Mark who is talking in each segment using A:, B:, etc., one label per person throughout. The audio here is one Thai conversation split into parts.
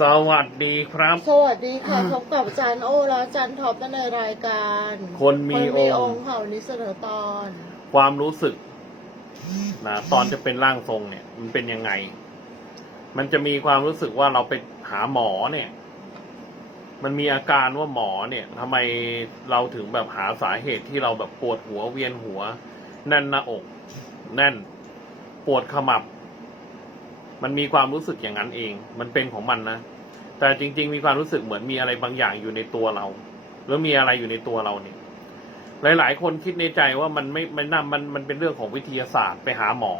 A: สวัสดีครับ
B: สวัสดีค่ะพบกับอาจารย์โอและอาจารย์ท็อปในรายการ
A: คนมี
B: คน
A: อ
B: มี
A: ง
B: อง
A: ค์
B: ค์ค่ะวันนี้เสนอตอน
A: ความรู้สึกนะตอนจะเป็นร่างทรงเนี่ย มันเป็นยังไง มันจะมีความรู้สึกว่าเราไปหาหมอเนี่ย มันมีอาการว่าหมอเนี่ยทำไมเราถึงแบบหาสาเหตุที่เราแบบปวดหัวเวียนหัว แน่นหน้าอก แน่น ปวดขมับ มันมีความรู้สึกอย่างนั้นเอง มันเป็นของมันนะ แต่จริง ๆ มีความรู้สึกเหมือนมีอะไรบางอย่างอยู่ในตัวเราหรือมีอะไรอยู่ในตัวเราเนี่ย หลาย ๆ คนคิดในใจว่ามันไม่มันน่ามันมันเป็นเรื่องของวิทยาศาสตร์ไปหาหมอ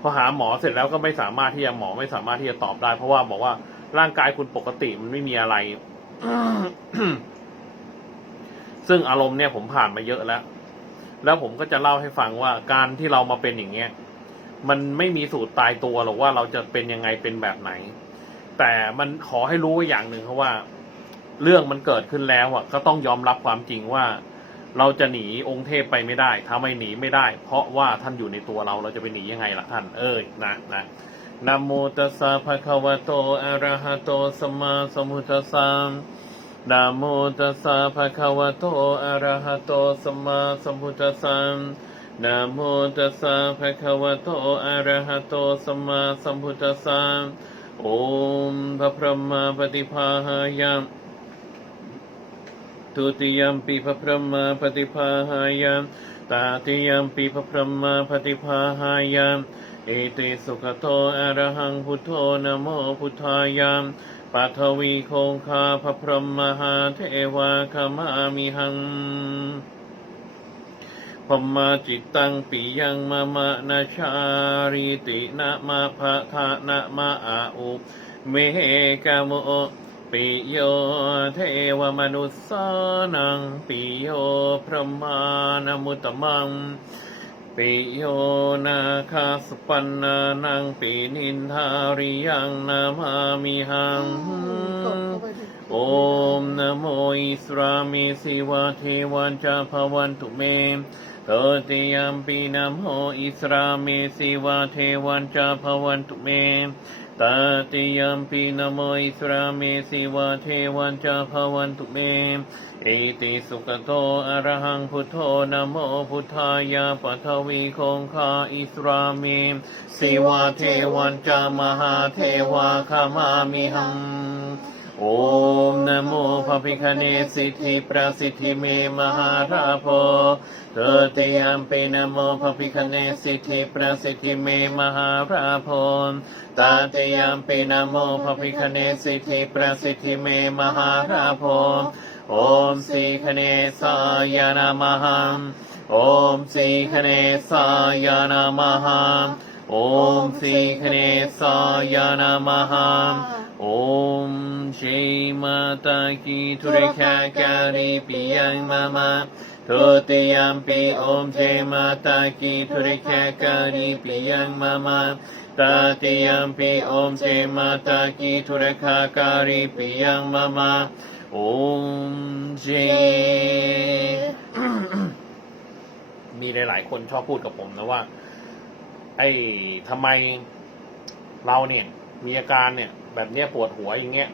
A: พอหาหมอเสร็จแล้วก็ไม่สามารถที่จะหมอไม่สามารถที่จะตอบได้ เพราะว่าบอกว่าร่างกายคุณปกติมันไม่มีอะไร ซึ่งอารมณ์เนี่ยผมผ่านมาเยอะแล้ว แล้วผมก็จะเล่าให้ฟังว่าการที่เรามาเป็นอย่างเงี้ย มันไม่มีสูตรตายตัวหรอกว่าเราจะเป็นยังไงเป็นแบบไหน แต่มันขอให้รู้ไว้อย่างหนึ่งเพราะว่า เรื่องมันเกิดขึ้นแล้วอะ ก็ต้องยอมรับความจริงว่า เราจะหนีองค์เทพไปไม่ได้ถ้าไม่หนีไม่ได้ เพราะว่าท่านอยู่ในตัวเราเราจะไปหนียังไงล่ะท่าน เอ้ยนะนะนะโมตัสสะภะคะวะโตอะระหะโตสัมมาสัมพุทธัสสะนะโมตัสสะภะคะวะโตอะระหะโตสัมมาสัมพุทธัสสะ นะโมตัสสะภะคะวะโต อะระหะโต สัมมาสัมพุทธัสสะโอมพระพรหมปฏิภาหายะทุติยมปีพระพรหมาปฏิภาหายามตาติยมปีพระพรหมาปฏิภาหายามเอติสุขโตอะระหังพุทโธนะโมพุทธายามปัทวีโคงคาพระพรหมหาเทวาคมามิหัง พมมาจิตตังปิยังมะมะนาชาริตินะมะภะทะนะมะอาอุเมกะโมปิโยเทวมนุสสานังปิโยพระมานามุตตมังปิโยนาคาสปันนานังปินินทาริยังนามามิหัง
B: กดเข้าไปถึง
A: โอมนะโมอิสรามิสิวะเทวันจาภวันตุเม โตติยมปีนะโมอิสราเมสิวะเทวันจาภวันตุเมตาติยมปีนะโมอิสราเมสิวะเทวันจาภวันตุเมเอติสุขโตอรหังพุทโธนโมพุทธายาปัทวีคงคาอิสราเมสิวะเทวันจามหาเทวาคามามิหัง โอมนโมพระพิคเนสิทธิประสิทธิเมมหาราโพเตเตยมเปนโมพระพิคเนสิทธิประสิทธิเมมหาราโพตาเตยามเปนโมพระพิคเนสิทธิประสิทธิเมมหาราโพโอมสีคเนสายนามหังโอมสีคเนสายนามหังโอมสีคเนสายนามหัง Om ชีมาตาคีทุริคาการีปิยังมามาทุติยมปีโอมเจมาตาคีทุริคาการีปิยังมามาตาติยมปีโอมเจมาตาคีทุริคาการีปิยังมามาโอมเจมีหลาย ๆ คนชอบพูดกับผมนะว่า ไอ้ทำไมเราเนี่ย มีอาการเนี่ย แบบเนี้ยปวดหัวอย่างเงี้ย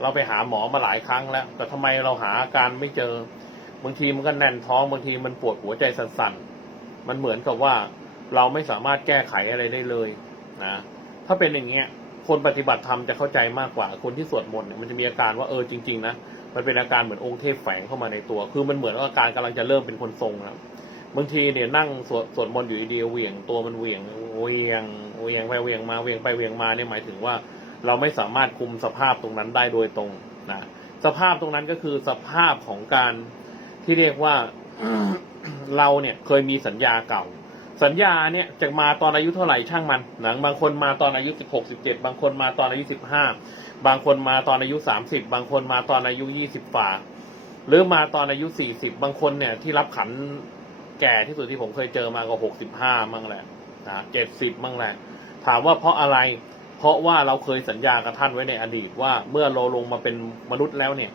A: เราไปหาหมอมาหลายครั้งแล้ว แต่ทำไมเราหาอาการไม่เจอ บางทีมันก็แน่นท้อง บางทีมันปวดหัวใจสั่นๆ มันเหมือนกับว่าเราไม่สามารถแก้ไขอะไรได้เลยนะ ถ้าเป็นอย่างเงี้ย คนปฏิบัติธรรมจะเข้าใจมากกว่า คนที่สวดมนต์เนี่ยมันจะมีอาการว่าเออจริงๆนะ มันเป็นอาการเหมือนองค์เทพแฝงเข้ามาในตัว คือมันเหมือนว่าอาการกำลังจะเริ่มเป็นคนทรงแล้วบางทีเนี่ยนั่งสวดสวดมนต์อยู่ดีๆเหวี่ยงตัวมันเหวี่ยงเหวี่ยงเหวี่ยงไปเหวี่ยงมาเหวี่ยงไปเหวี่ยงมาเนี่ยหมายถึงว่า เราไม่สามารถคุมสภาพตรงนั้นได้โดยตรงนะสภาพตรงนั้นก็คือสภาพของการที่เรียกว่าเราเนี่ยเคยมีสัญญาเก่า สัญญาเนี่ยจะมาตอนอายุเท่าไหร่ช่างมันหนังบางคนมาตอนอายุสิบหกสิบเจ็ดบางคนมาตอนอายุสิบห้าบางคนมาตอนอายุสามสิบบางคนมาตอนอายุยี่สิบฝ่าหรือมาตอนอายุสี่สิบบางคนเนี่ยที่รับขันแก่ที่สุดที่ผมเคยเจอมาก็หกสิบห้ามั่งแหละนะเจ็ดสิบมั่งแหละ ถามว่าเพราะอะไร เพราะว่าเราเคยสัญญากับท่านไว้ในอดีตว่าเมื่อเราลงมาเป็นมนุษย์แล้วเนี่ย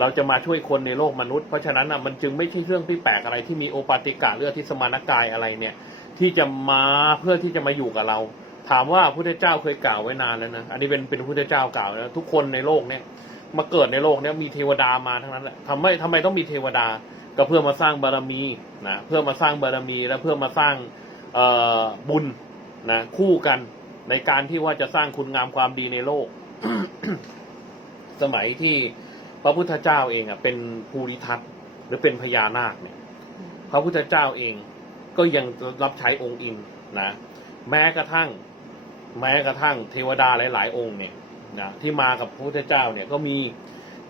A: เราจะมาช่วยคนในโลกมนุษย์เพราะฉะนั้นอะมันจึงไม่ใช่เรื่องที่แปลกอะไรที่มีโอปาติกะเลือดที่สมานกายอะไรเนี่ย ที่จะมาเพื่อที่จะมาอยู่กับเรา ถามว่าพระพุทธเจ้าเคยกล่าวไว้นานแล้วนะอันนี้เป็นเป็นพระพุทธเจ้ากล่าวแล้วทุกคนในโลกเนี่ยมาเกิดในโลกเนี่ยมีเทวดามาทั้งนั้นแหละทำไมทำไมต้องมีเทวดาก็เพื่อมาสร้างบารมีนะเพื่อมาสร้างบารมีและเพื่อมาสร้างเอ่อบุญนะคู่กัน ในการที่ว่าจะสร้างคุณงามความดีในโลก สมัยที่พระพุทธเจ้าเองอะเป็นภูริทัตหรือเป็นพญานาคเนี่ย พระพุทธเจ้าเองก็ยังรับใช้องค์อินนะแม้กระทั่ง แม้กระทั่งเทวดาหลาย ๆ องค์เนี่ยนะที่มากับพระพุทธเจ้าเนี่ยก็มี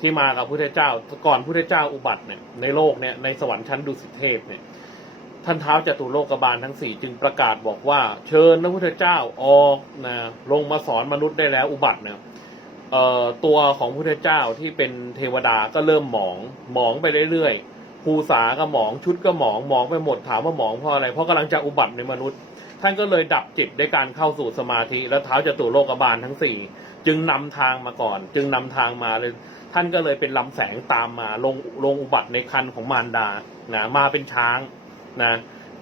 A: ที่มากับพระพุทธเจ้าก่อนพระพุทธเจ้าอุบัติเนี่ยในโลกเนี่ยในสวรรค์ชั้นดุสิตเทพเนี่ย ท่านเท้าจตุโลกบาลทั้งสี่จึงประกาศบอกว่า เชิญพระพุทธเจ้าออกนะลงมาสอนมนุษย์ได้แล้วอุบัติเนี่ยตัวของพระพุทธเจ้าที่เป็นเทวดาก็เริ่มหมองหมองไปเรื่อยๆภูษาก็หมองชุดก็หมองหมองไปหมดถามว่าหมองเพราะอะไรเพราะกำลังจะอุบัติในมนุษย์ ท่านก็เลยดับจิตด้วยการเข้าสู่สมาธิ แล้วเท้าจตุโลกบาลทั้งสี่จึงนำทางมาก่อน จึงนำทางมาเลยท่านก็เลยเป็นลำแสงตามมาลงลงอุบัติในคันของมารดานะมาเป็นช้าง นะ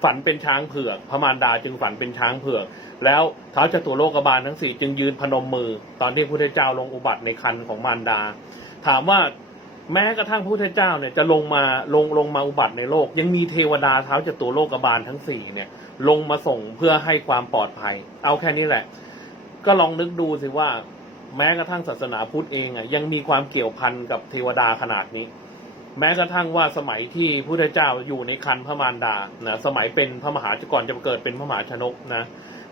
A: ฝันเป็นช้างเผือกพระมารดาจึงฝันเป็นช้างเผือก แล้วเท้าจตุโลกบาลทั้งสี่จึงยืนพนมมือ ตอนที่พระพุทธเจ้าลงอุบัติในคันของมารดา ถามว่าแม้กระทั่งพระพุทธเจ้าเนี่ยจะลงมาลงลงมาอุบัติในโลก ยังมีเทวดาเท้าจตุโลกบาลทั้งสี่เนี่ย ลงมาส่งเพื่อให้ความปลอดภัย เอาแค่นี้แหละ ก็ลองนึกดูสิว่า แม้กระทั่งศาสนาพุทธเองอะยังมีความเกี่ยวพันกับเทวดาขนาดนี้ แม้กระทั่งว่าสมัยที่พระพุทธเจ้าอยู่ในคันพระมารดานะสมัยเป็นพระมหาก่อนจะเกิดเป็นพระมหาชนกนะ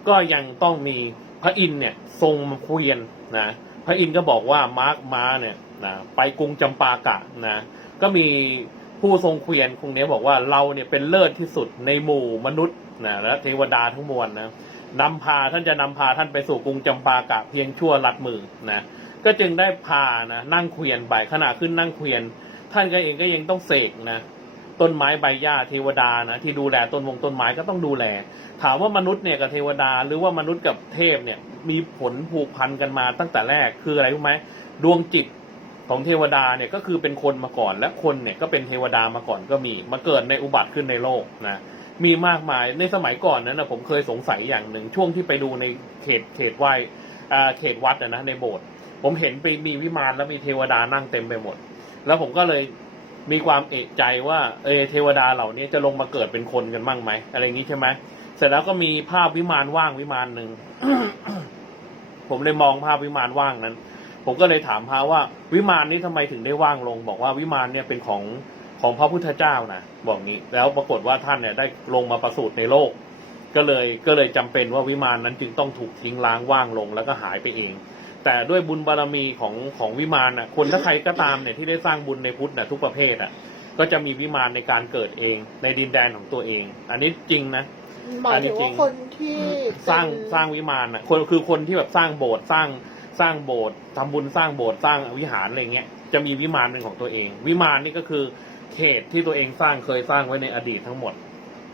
A: ก็ยังต้องมีพระอินทร์เนี่ยทรงเกวียนนะพระอินทร์ก็บอกว่ามาร์กมาเนี่ยนะไปกรุงจำปากะนะก็มีผู้ทรงเกวียนคงเนี้ยบอกว่าเราเนี่ยเป็นเลิศที่สุดในหมู่มนุษย์นะและเทวดาทั้งมวลนะนำพาท่านจะนำพาท่านไปสู่กรุงจำปากะเพียงชั่วลัดมือนะก็จึงได้พานะนั่งเกวียนไปขณะขึ้นนั่งเกวียน ท่านก็เองก็ยังต้องเสกนะต้นไม้ใบหญ้าเทวดานะที่ดูแลต้นวงต้นไม้ก็ต้องดูแล ถามว่ามนุษย์เนี่ยกับเทวดา หรือว่ามนุษย์กับเทพเนี่ยมีผลผูกพันกันมาตั้งแต่แรกคืออะไรรู้ไหมดวงจิตของเทวดาเนี่ยก็คือเป็นคนมาก่อน และคนเนี่ยก็เป็นเทวดามาก่อนก็มี มาเกิดในอุบัติขึ้นในโลกนะมีมากมายในสมัยก่อนนั้นนะผมเคยสงสัยอย่างหนึ่งช่วงที่ไปดูในเขตเขตไหวเขตวัดนะนะในโบสถ์ผมเห็นไปมีวิมานแล้วมีเทวดานั่งเต็มไปหมด แล้วผมก็เลยมีความเอกใจว่าเออเทวดาเหล่านี้จะลงมาเกิดเป็นคนกันบ้างไหมอะไรอย่างนี้ใช่ไหมเสร็จแล้วก็มีภาพวิมานว่างวิมานหนึ่งผมเลยมองภาพวิมานว่างนั้น ผมก็เลยถามพระว่า วิมานนี้ทำไมถึงได้ว่างลง บอกว่าวิมานเนี่ยเป็นของของพระพุทธเจ้านะบอกงี้ แล้วปรากฏว่าท่านเนี่ยได้ลงมาประสูติในโลก ก็เลยก็เลยจำเป็นว่าวิมานนั้นจึงต้องถูกทิ้งล้างว่างลงแล้วก็หายไปเอง แต่ด้วยบุญบารมีของของวิมานน่ะ คนถ้าใครก็ตามเนี่ยที่ได้สร้างบุญในพุทธน่ะทุกประเภทอะ ก็จะมีวิมานในการเกิดเอง ในดินแดนของตัวเอง อันนี้จริงนะ
B: หมายถึงว่าคนที่
A: สร้าง
B: เป็น
A: สร้างวิมานอะ คนคือคนที่แบบสร้างโบสถ์สร้างสร้างโบสถ์ทำบุญสร้างโบสถ์สร้างวิหารอะไรเงี้ยจะมีวิมานเป็นของตัวเอง วิมานนี่ก็คือเขตที่ตัวเองสร้างเคยสร้างไว้ในอดีตทั้งหมด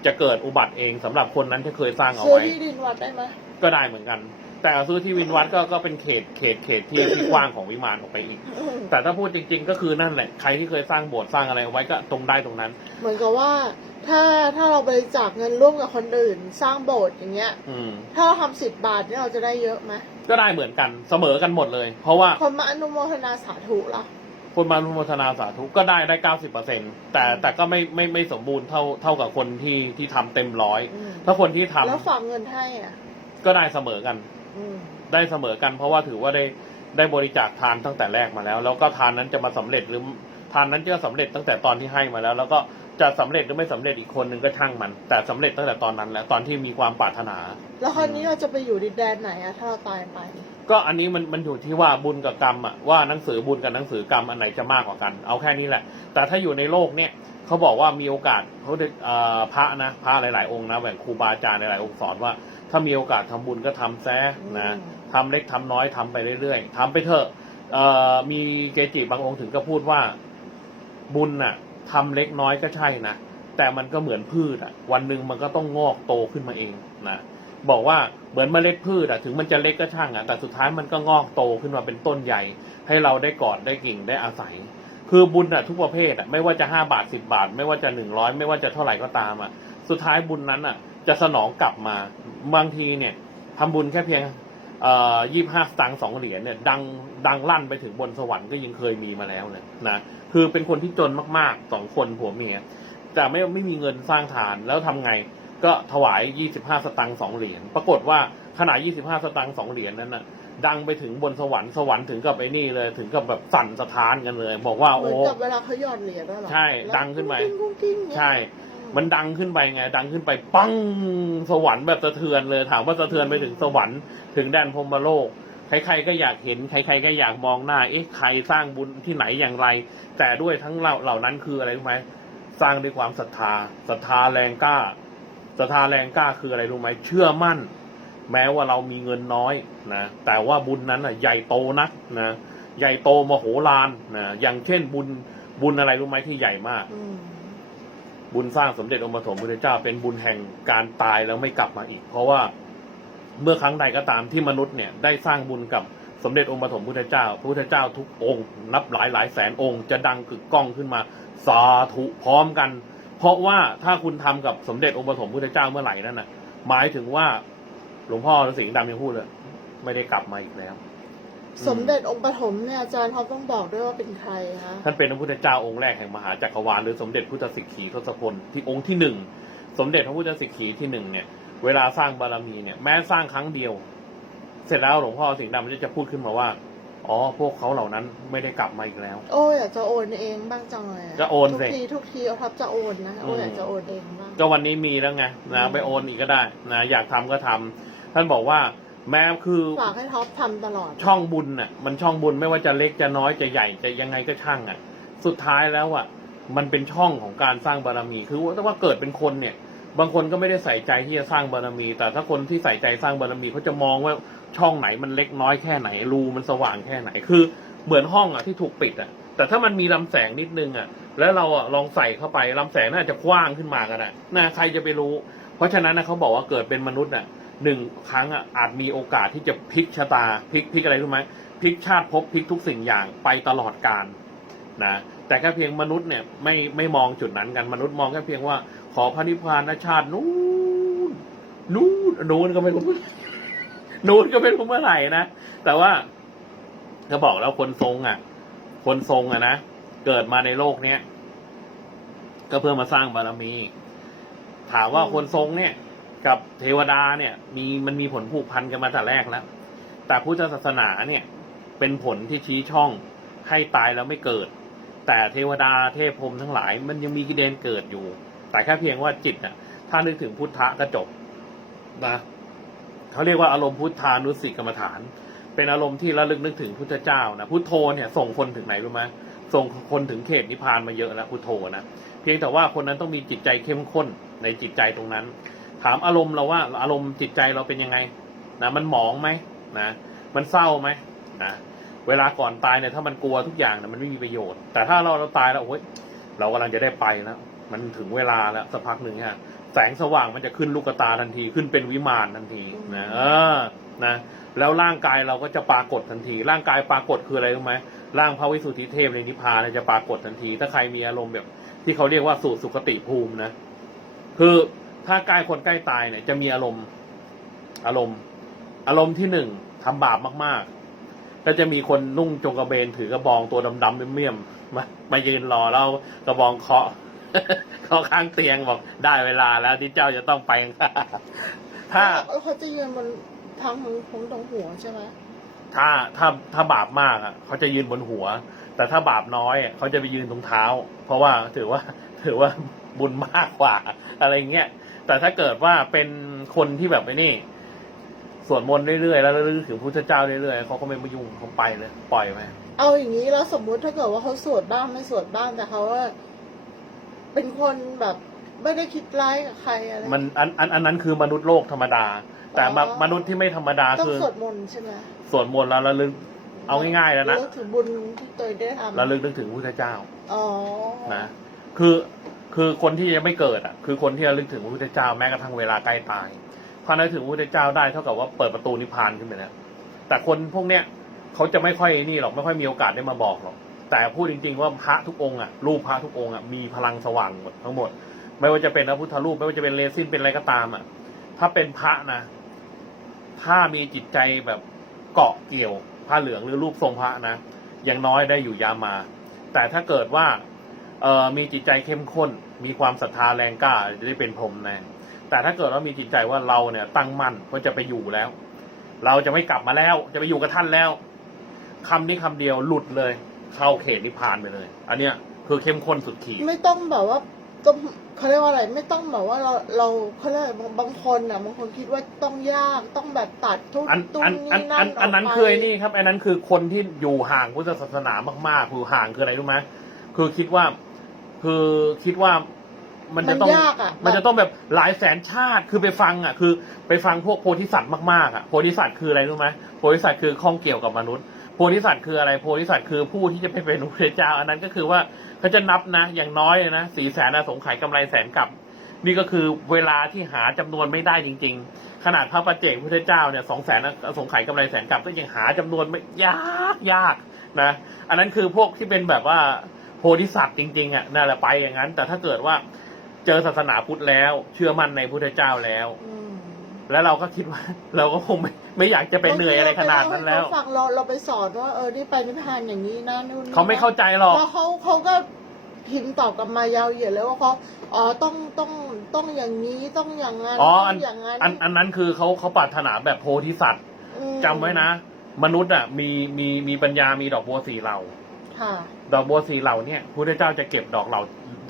A: จะเกิดอุบัติเองสำหรับคนนั้นที่เคยสร้างเอา
B: ซื้อ
A: ไว้
B: ที่ดินวัดได้ไหม
A: ก็ได้เหมือนกัน แต่ซื้อที่วินวัดก็ก็เป็นเขตเขตเขตที่ที่กว้างของวิมานออกไปอีก
B: อืม
A: แต่ถ้าพูดจริง ๆ ก็คือนั่นแหละใครที่เคยสร้างโบสถ์สร้างอะไรเอาไว้ก็ตรงได้ตรงนั้น
B: เหมือนกับว่าถ้าถ้าเราบริจาคเงินร่วมกับคนอื่น สร้างโบสถ์อย่างเงี้ย
A: อืม
B: ถ้าเราทำสิบบาทเนี่ยเราจะได้เยอะไหม
A: ก็ได้เหมือนกันเสมอกันหมดเลย เพราะว่า
B: คนมาอนุโมทนาสาธุล่ะ
A: คนมารุโมทนาสาธุก็ได้ได้เก้าสิบเปอร์เซ็นแต่แต่ก็ไม่ไม่ไม่สมบูรณ์เท่าเท่ากับคนที่ที่ทำเต็มร้อย
B: อืม
A: ถ้าคนที่ทำ
B: แล้วฝากเงินให้อะ
A: ก็ได้เสมอกัน
B: อืม
A: ได้เสมอกันเพราะว่าถือว่าได้ได้บริจาคทานตั้งแต่แรกมาแล้ว แล้วก็ทานนั้นจะมาสำเร็จหรือทานนั้นจะสำเร็จตั้งแต่ตอนที่ให้มาแล้ว แล้วก็จะสำเร็จหรือไม่สำเร็จอีกคนนึงก็ช่างมัน แต่สำเร็จตั้งแต่ตอนนั้นแล้วตอนที่มีความปรารถนา
B: แล้วคราวนี้เราจะไปอยู่ดินแดนไหนอะถ้าเราตายไป
A: ก็อันนี้มันมันอยู่ที่ว่าบุญกับกรรมอะว่าหนังสือบุญกับหนังสือกรรมอันไหนจะมากกว่ากัน เอาแค่นี้แหละ แต่ถ้าอยู่ในโลกเนี่ยเขาบอกว่ามีโอกาสเขาได้เอ่อพระนะพระหลาย ๆ องค์นะแบบครูบาอาจารย์หลายๆองค์สอนว่า ถ้ามีโอกาสทำบุญก็ทำแซะนะ
B: อืม
A: ทำเล็กทำน้อยทำไปเรื่อยๆทำไปเถอะเอ่อมีเกจิบางองค์ถึงก็พูดว่าบุญน่ะทำเล็กน้อยก็ใช่นะแต่มันก็เหมือนพืชอะ วันหนึ่งมันก็ต้องงอกโตขึ้นมาเองนะบอกว่าเหมือนเมล็ดพืชอะถึงมันจะเล็กก็ช่างอะแต่สุดท้ายมันก็งอกโตขึ้นมาเป็นต้นใหญ่ ให้เราได้กอดได้กิ่งได้อาศัย คือบุญอะทุกประเภทอะไม่ว่าจะห้าบาทสิบาท ไม่ว่าจะหนึ่งร้อยไม่ว่าจะเท่าไหร่ก็ตามอะสุดท้ายบุญนั้นอะ จะสนองกลับมา บางทีเนี่ยทำบุญแค่เพียงเอ่อยี่ห้าสตางค์สองเหรียญเนี่ยดังดังลั่นไปถึงบนสวรรค์ก็ยังเคยมีมาแล้วเลยนะคือเป็นคนที่จนมากๆสองคนผัวเมียแต่ไม่ไม่มีเงินสร้างฐานแล้วทำไงก็ถวายยี่สิบห้าสตางค์สองเหรียญปรากฏว่าขนาดยี่สิบห้าสตางค์สองเหรียญนั้นน่ะดังไปถึงบนสวรรค์สวรรค์ถึงกับไอ้นี่เลยถึงกับแบบสั่นสะท้านกันเลย บอกว่า
B: เหมื
A: โอ้
B: อนกับเวลาเขาหยอดเหรียญด้วยเหรอ
A: ใช่
B: แล้ว
A: ดังขึ้นไป
B: กุ้งกิ้งกุ้งกิ้งเนี่ย
A: ใช่ มันดังขึ้นไปไง ดังขึ้นไปปังสวรรค์แบบสะเทือนเลยถามว่าสะเทือนไปถึงสวรรค์ถึงแดนพรมโลกใครๆก็อยากเห็นใครๆก็อยากมองหน้า เอ๊ะใครสร้างบุญที่ไหนอย่างไร แต่ด้วยทั้งเหล่าเหล่านั้นคืออะไรรู้ไหมสร้างด้วยความศรัทธาศรัทธาแรงกล้าศรัทธาแรงกล้าคืออะไรรู้ไหมเชื่อมั่น แม้ว่าเรามีเงินน้อยนะแต่ว่าบุญนั้นอะใหญ่โตนักนะใหญ่โตมโหฬารนะอย่างเช่นบุญบุญอะไรรู้ไหมที่ใหญ่มาก
B: อื
A: บุญสร้างสมเด็จองค์ปฐมพุทธเจ้าเป็นบุญแห่งการตายแล้วไม่กลับมาอีก เพราะว่าเมื่อครั้งใดก็ตามที่มนุษย์เนี่ยได้สร้างบุญกับสมเด็จองค์ปฐมพุทธเจ้าพระพุทธเจ้าทุกองค์ นับหลายหลายแสนองค์ จะดังกึกก้องขึ้นมา สาธุพร้อมกัน เพราะว่าถ้าคุณทำกับสมเด็จองค์ปฐมพุทธเจ้าเมื่อไหร่นั่นน่ะหมายถึงว่าหลวงพ่อฤาษีดำยังพูดเลยไม่ได้กลับมาอีกแล้ว
B: สมเด็จองค์ปฐมเนี่ยอาจารย์เขาต้องบอกด้วยว่าเป็นใครคะ
A: ท่านเป็นพระพุทธเจ้าองค์แรกแห่งมหาจักรวาลหรือสมเด็จพุทธสิกขีทศพลที่องค์ที่หนึ่งสมเด็จพระพุทธสิกขีที่หนึ่งเนี่ย เวลาสร้างบารมีเนี่ยแม้สร้างครั้งเดียว เสร็จแล้วหลวงพ่อสิงห์ดำจะพูดขึ้นมาว่าอ๋อ พวกเขาเหล่านั้นไม่ได้กลับมาอีกแล้ว
B: โอ้ยอยากจะโอนเองบ้างจังเลย
A: จะโอน
B: ทุก
A: สิ
B: ทีทุกทีเอาทับจะโอนนะโอ้ย
A: อืม
B: อยากจะโอนเองบ้าง
A: ก็วันนี้มีแล้วไงนะไปโอนอีกก็ได้นะอยากทำก็ทำท่านบอกว่า แม้คือ
B: ฝากให้ท็อปทำตลอด
A: ช่องบุญน่ะ มันช่องบุญไม่ว่าจะเล็กจะน้อยจะใหญ่จะยังไงก็ช่างอะ สุดท้ายแล้วอะ มันเป็นช่องของการสร้างบารมี คือว่าถ้าว่าเกิดเป็นคนเนี่ย บางคนก็ไม่ได้ใส่ใจที่จะสร้างบารมี แต่ถ้าคนที่ใส่ใจสร้างบารมีเขาจะมองว่าช่องไหนมันเล็กน้อยแค่ไหนรูมันสว่างแค่ไหน คือเหมือนห้องอะที่ถูกปิดอะ แต่ถ้ามันมีลำแสงนิดนึงอะ แล้วเราอะลองใส่เข้าไปลำแสงน่าจะกว้างขึ้นมาก็ได้นะใครจะไปรู้ เพราะฉะนั้นนะเขาบอกว่าเกิดเป็นมนุษย์อะ หนึ่งครั้งอะอาจมีโอกาสที่จะพลิกชะตาพลิกพลิกอะไรรู้ไหมพลิกชาติภพพลิกทุกสิ่งอย่างไปตลอดกาลนะแต่แค่เพียงมนุษย์เนี่ยไม่ไม่มองจุดนั้นกันมนุษย์มองแค่เพียงว่า ขอพระนิพพานชาตินู้นนู้นนู้นก็ไม่รู้นู้นก็ไม่รู้เมื่อไหร่นะแต่ว่าก็บอกแล้วคนทรงอะ คนทรงอะนะเกิดมาในโลกเนี้ยก็เพื่อมาสร้างบารมี ถามว่าคนทรงเนี่ย กับเทวดาเนี่ย มีมันมีผลผูกพันกันมาแต่แรกแล้ว แต่พุทธศาสนาเนี่ย เป็นผลที่ชี้ช่องให้ตายแล้วไม่เกิด แต่เทวดาเทพพรมทั้งหลาย มันยังมีกิเลนเกิดอยู่ แต่แค่เพียงว่าจิตน่ะถ้านึกถึงพุทธะก็จบนะเขาเรียกว่าอารมณ์พุทธานุสติกรรมฐาน เป็นอารมณ์ที่ระลึกนึกถึงพุทธเจ้านะพุทโธเนี่ยส่งคนถึงไหนรู้ไหมส่งคนถึงเขตนิพพานมาเยอะแล้วพุทโธนะเพียงแต่ว่าคนนั้นต้องมีจิตใจเข้มข้นในจิตใจตรงนั้น ถามอารมณ์เราว่าอารมณ์จิตใจเราเป็นยังไงนะมันหมองไหมนะมันเศร้าไหมนะเวลาก่อนตายเนี่ยถ้ามันกลัวทุกอย่างเนี่ยมันไม่มีประโยชน์ แต่ถ้าเราเราตายแล้วโอ้ยเรากำลังจะได้ไปแล้วมันถึงเวลาแล้วสักพักหนึ่งฮะแสงสว่างมันจะขึ้นลูกตาทันทีขึ้นเป็นวิมานทันทีนะเออนะแล้วร่างกายเราก็จะปรากฏทันที ร่างกายปรากฏคืออะไรรู้ไหมร่างพระวิสุทธิเทพในนิพพานจะปรากฏทันที ถ้าใครมีอารมณ์แบบ ที่เขาเรียกว่าสู่สุคติภูมินะ คือ ถ้าใกล้คนใกล้ตายเนี่ย จะมีอารมณ์ อารมณ์ อารมณ์ที่หนึ่งทำบาปมากๆ ก็จะมีคนนุ่งจงกระเบนถือกระบองตัวดำๆเมี่ยมๆมามายืนรอแล้วเอากระบองเคาะเคาะข้างเตียงบอกได้เวลาแล้วที่เจ้าจะต้องไปถ้า
B: เขาจะยืนบนทั้งของของตรงหัวใช่ไหม
A: ถ้าถ้าถ้าบาปมากอะเขาจะยืนบนหัว แต่ถ้าบาปน้อยอะเขาจะไปยืนตรงเท้า เพราะว่าถือว่า ถือว่าบุญมากกว่า อะไรเงี้ย แต่ถ้าเกิดว่าเป็นคนที่แบบไอ้นี่สวดมนต์เรื่อยๆแล้วระลึกถึงพุทธเจ้าเรื่อยๆเขาก็ไม่มายุ่งเขาไปเลย ปล่อยไป
B: เอาอย่างนี้แล้วสมมุติถ้าเกิดว่าเขาสวดบ้างไม่สวดบ้างแต่เขาว่า เป็นคนแบบไม่ได้คิดร้ายกับใครอะไร
A: มันอันอันอันนั้นคือมนุษย์โลกธรรมดา แต่ม
B: อ๋อ
A: มนุษย์ที่ไม่ธรรมดา
B: ต้อง
A: คือ
B: สวดมนต์ใช่ไหม
A: สวดมนต์แล้วระลึกเอาง่ายๆแล้วนะ
B: เลิกถึงบุญที่ตัวเองได้ทำ
A: ระลึกนึกถึงพุทธเจ้า
B: อ๋อ
A: นะคือ คือคนที่ยังไม่เกิดอะ คือคนที่ระลึกถึงพระพุทธเจ้าแม้กระทั่งเวลาใกล้ตายพอระลึกถึงพระพุทธเจ้าได้เท่ากับว่าเปิดประตูนิพพานขึ้นไปแล้วแต่คนพวกเนี้ยเขาจะไม่ค่อยนี่หรอกไม่ค่อยมีโอกาสได้มาบอกหรอกแต่พูดจริง ๆ ว่าพระทุกองค์อะรูปพระทุกองค์อะมีพลังสว่างหมดทั้งหมด ไม่ว่าจะเป็นพระพุทธรูปไม่ว่าจะเป็นเลซินเป็นอะไรก็ตามอะ ถ้าเป็นพระนะถ้ามีจิตใจแบบเกาะเกี่ยวผ้าเหลืองหรือรูปทรงพระนะย่างน้อยได้อยู่ยามา แต่ถ้าเกิดว่า เอ่อมีจิตใจเข้มข้น มีความศรัทธาแรงกล้าจะได้เป็นพรหมแน่แต่ถ้าเกิดว่ามีจิตใจว่าเราเนี่ย ตั้งมั่นว่าจะไปอยู่แล้ว เราจะไม่กลับมาแล้ว จะไปอยู่กับท่านแล้วคำนี้คำเดียวหลุดเลย เข้าเขตนิพพานไปเลย อันเนี้ยคือเข้มข้นสุดขีด
B: ไม่ต้องแบบว่าต้องเขาเรียกว่าอะไร ไม่ต้องแบบว่าเราเราเขาเรียกอะไรบางบางคนอะบางคนคิดว่าต้องยากต้องแบบตัดทุก
A: อัน
B: ตุ้
A: อัน
B: นี่
A: อัน
B: นั่
A: อั
B: น
A: น
B: อ
A: อั
B: อนก
A: นั้น
B: ไป
A: คือไอ้นี่ครับ อันนั้นคือคนที่อยู่ห่างพุทธศาสนามากๆคือห่างคืออะไรรู้ไหมคือคิดว่า คือคิดว่ามันจะต้อง
B: มันยากอะ
A: มันจะต้องแบบหลายแสนชาติคือไปฟังอะ คือไปฟังพวกโพธิสัตว์มากๆอะโพธิสัตว์คืออะไรรู้ไหมโพธิสัตว์คือข้องเกี่ยวกับมนุษย์โพธิสัตว์คืออะไรโพธิสัตว์คือผู้ที่จะไปเป็นพระพุทธเจ้า อันนั้นก็คือว่าเขาจะนับนะ อย่างน้อยเลยนะสี่แสนอสงไขยกำไรแสนกับ นี่ก็คือเวลาที่หาจำนวนไม่ได้จริง ๆ ขนาดพระประเจกพุทธเจ้าเนี่ยสองแสนอสงไขยกำไรแสนกับก็ยังหาจำนวนไม่ยากยากนะ อันนั้นคือพวกที่เป็นแบบว่า โพธิสัตว์จริงๆอะนั่นแหละไปอย่างนั้น แต่ถ้าเกิดว่าเจอศาสนาพุทธแล้ว เชื่อมั่นในพุทธเจ้าแล้ว
B: อืม
A: แล้วเราก็คิดว่า เราก็คงไม่ไม่อยากจะไปเหนื่อยอะไรขนาดนั้นแล้ว
B: บางทีเราไปเล่าให้เขาฟังเราเราไปสอนว่าเออนี่ไปนิพพานอย่างนี้นะนู่นนี่
A: เขาไม่เข้าใจหรอก
B: แล้วเขาเขาก็พิมพ์ตอบกลับมายาวเหยียดเลยว่าเขาอ๋อต้องต้องต้องอย่างนี้ต้องอย่างนั้น
A: อ๋อ
B: ต้
A: อั
B: อนงอย่างนั้น
A: อันอันนั้นคือเขาเขาปรารถนาแบบโพธิสัตว์
B: อืม
A: จำไว้นะ มนุษย์อะมีมีมีปัญญามีดอกบัวสีเหล่า
B: ค่ะ
A: ดอกบัวสีเหล่าเนี่ยพุทธเจ้าจะเก็บดอกเหล่า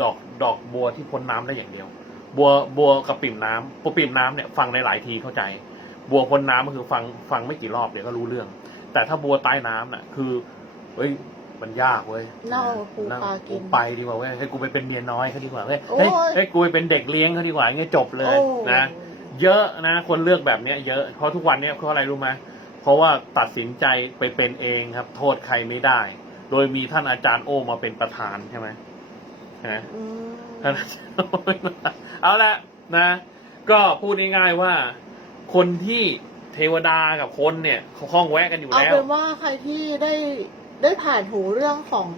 A: ดอกดอกบัวที่พ้นน้ำได้อย่างเดียว บัวบัวกับปิ่มน้ำปัวปิ่มน้ำเนี่ยฟังในหลายทีเข้าใจ บัวพ้นน้ำก็คือฟังฟังไม่กี่รอบเดี๋ยวก็รู้เรื่อง แต่ถ้าบัวใต้น้ำน่ะ คือเฮ้ยมันยากเว้ย
B: เน่าปู
A: เน่า
B: ปลากิน
A: ไปดีกว่าเว้ยให้กูไปเป็นเมียน้อยเขาดีกว่าเว้ย
B: โอ้
A: เฮ้ย
B: ย
A: เฮ้ยกูไปเป็นเด็กเลี้ยงเขาดีกว่าอย่างเงี้ยจบเลย
B: โอ้
A: นะเยอะนะคนเลือกแบบเนี้ยเยอะเพราะทุกวันเนี้ยเพราะอะไรรู้ไหมเพราะว่าตัดสินใจไปเป็นเองครับ โทษใครไม่ได้ โดยมีท่านอาจารย์โอมาเป็นประธานใช่ไหมนะ
B: อืม
A: ท่านอาจารย์โอมาเอาละนะ ก็พูดง่ายๆว่า คนที่เทวดากับคนเนี่ยเขาคล้องแวะกันอยู่
B: เอา
A: แล้ว
B: เป็นว่าใครที่ได้ได้ผ่านหูเรื่องของ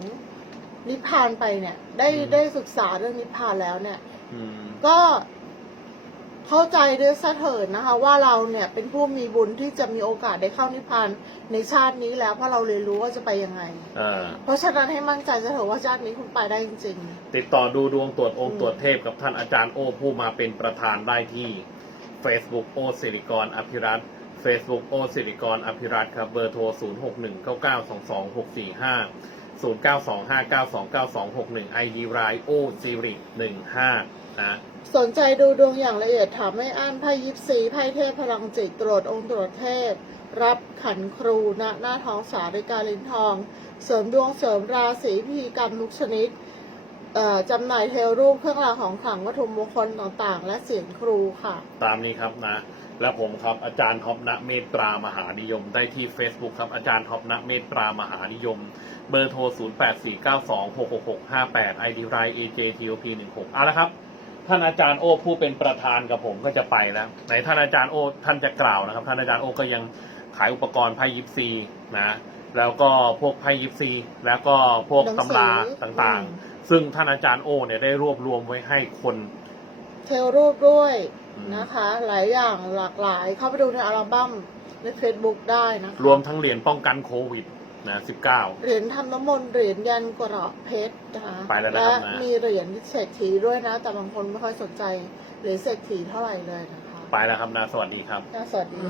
B: นิพพานไปเนี่ย ได้
A: อืม
B: ได้ศึกษาเรื่องนิพพานแล้วเนี่ย
A: อืม
B: ก็ เข้าใจด้วยซะเถิดนะคะ ว่าเราเนี่ยเป็นผู้มีบุญที่จะมีโอกาสได้เข้านิพพานในชาตินี้แล้ว เพราะเราเรียนรู้ว่าจะไปยังไง
A: เออ
B: เพราะฉะนั้นให้มั่นใจซะเถอะว่าชาตินี้คุณไปได้จริง
A: ติดต่อดูดวงตรวจองค์
B: อืม
A: ตรวจเทพกับท่านอาจารย์โอผู้มาเป็นประธานได้ที่ Facebook โอสิริกรอภิรัตน์ Facebook โอสิริกรอภิรัตน์ครับเบอร์โทร 0 6 1 9 9 2 2 6 4 5 0 9 2 5 9 2 9 2 6 1 ID รายโอสิริ15นะ
B: ๆสนใจดูดวงอย่างละเอียดถามไม่อั้นไพ่ยิปซีไพ่เทพพลังจิตตรวจองค์ตรวจเทพ รับขันครูณหน้าท้องสาริกาลินทอง เสริมดวงเสริมราศีพิธีกรรมทุกชนิดเอ่อจำหน่ายเทวรูปเครื่องรางของขลังวัตถุมงคลต่างๆ และเสียงครูค่ะ
A: ตามนี้ครับนะ และผมครับอาจารย์ท็อปณเมตตรามหานิยม ได้ที่ Facebook ครับอาจารย์ท็อปณเมตตรามหานิยม เบอร์โทร 0 8 4 9 2 6 6 6 5 8 ID ราย AJTOP 16 เอาละครับ ท่านอาจารย์โอผู้เป็นประธานกับผมก็จะไปแล้วไหนท่านอาจารย์โอท่านจะกล่าวนะครับ ท่านอาจารย์โอก็ยังขายอุปกรณ์ไพ่ยิปซีนะแล้วก็พวกไพ่ยิปซี แล้วก็พวก
B: หนังสือ
A: ตำราต่าง
B: อืม
A: ๆซึ่งท่านอาจารย์โอเนี่ยได้รวบรวมไว้ให้คน
B: เทวรูปด้วย
A: อืม
B: นะคะ หลายอย่างหลากหลาย เข้าไปดูในอัลบั้มใน Facebook ได้นะคะ
A: รวมทั้งเหรียญป้องกันโควิดนะ19
B: เหรียญทำน้ำมนต์เหรียญยันกระเพชรนะคะ
A: ไปแล้วนะครับ
B: และ
A: นะ
B: มีเหรียญเศรษฐีด้วยนะ แต่บางคนไม่ค่อยสนใจเหรียญเศรษฐีเท่าไหร่เลยนะคะ
A: ไปแล้วครับนะสวัสดีครับ
B: น่าสวัสดี